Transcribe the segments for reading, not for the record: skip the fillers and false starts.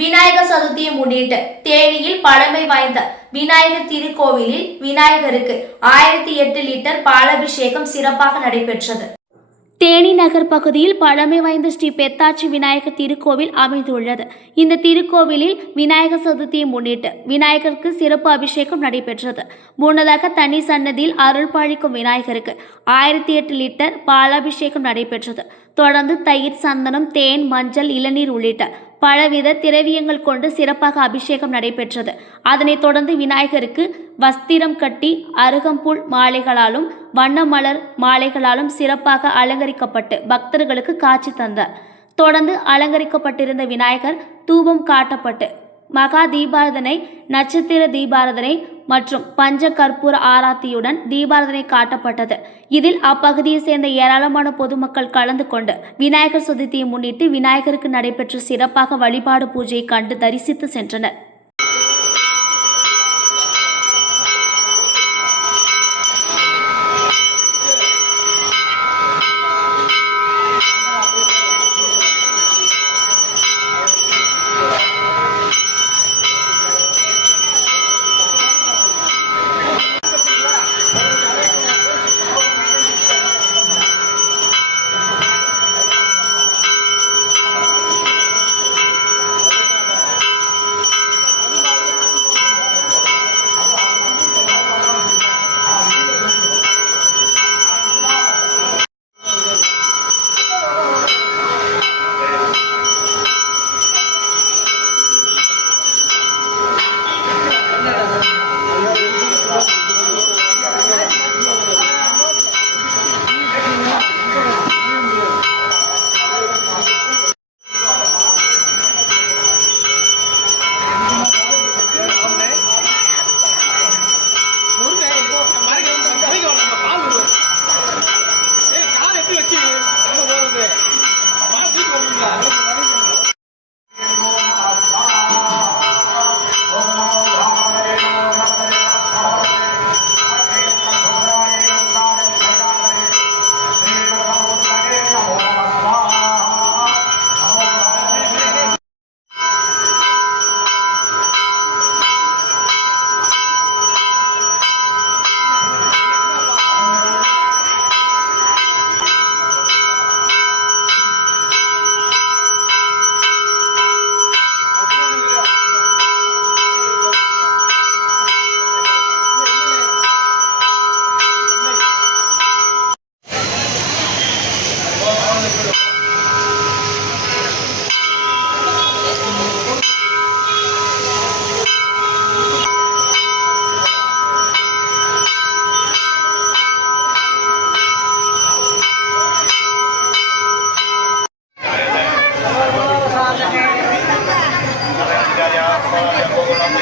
விநாயகர் சதுர்த்தியை முன்னிட்டு தேனியில் பழமை வாய்ந்த விநாயகர் திருக்கோவிலில் விநாயகருக்கு 1008 லிட்டர் பாலாபிஷேகம் சிறப்பாக நடைபெற்றது. தேனி நகர் பகுதியில் பழமை வாய்ந்த ஸ்ரீ பெத்தாச்சி விநாயகர் திருக்கோவில் அமைந்துள்ளது. இந்த திருக்கோவிலில் விநாயகர் சதுர்த்தியை முன்னிட்டு விநாயகருக்கு சிறப்பு அபிஷேகம் நடைபெற்றது. முன்னதாக தனி சன்னதியில் அருள் பாலிக்கும் விநாயகருக்கு 1008 லிட்டர் பாலாபிஷேகம் நடைபெற்றது. தொடர்ந்து தயிர், சந்தனம், தேன், மஞ்சள், இளநீர் உள்ளிட்ட பலவித திரவியங்கள் கொண்டு சிறப்பாக அபிஷேகம் நடைபெற்றது. அதனைத் தொடர்ந்து விநாயகருக்கு வஸ்திரம் கட்டி அருகம்புல் மாலைகளாலும் வண்ண மலர் மாலைகளாலும் சிறப்பாக அலங்கரிக்கப்பட்டு பக்தர்களுக்கு காட்சி தந்தார். தொடர்ந்து அலங்கரிக்கப்பட்டிருந்த விநாயகர் தூபம் காட்டப்பட்டு மகா தீபாரதனை, நட்சத்திர தீபாரதனை மற்றும் பஞ்ச கற்பூர ஆராத்தியுடன் தீபாரதனை காட்டப்பட்டது. இதில் அப்பகுதியை சேர்ந்த ஏராளமான பொதுமக்கள் கலந்து கொண்டு விநாயகர் சதுர்த்தியை முன்னிட்டு விநாயகருக்கு நடைபெற்ற சிறப்பாக வழிபாடு பூஜையை கண்டு தரிசித்து சென்றனர்.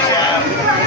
Yang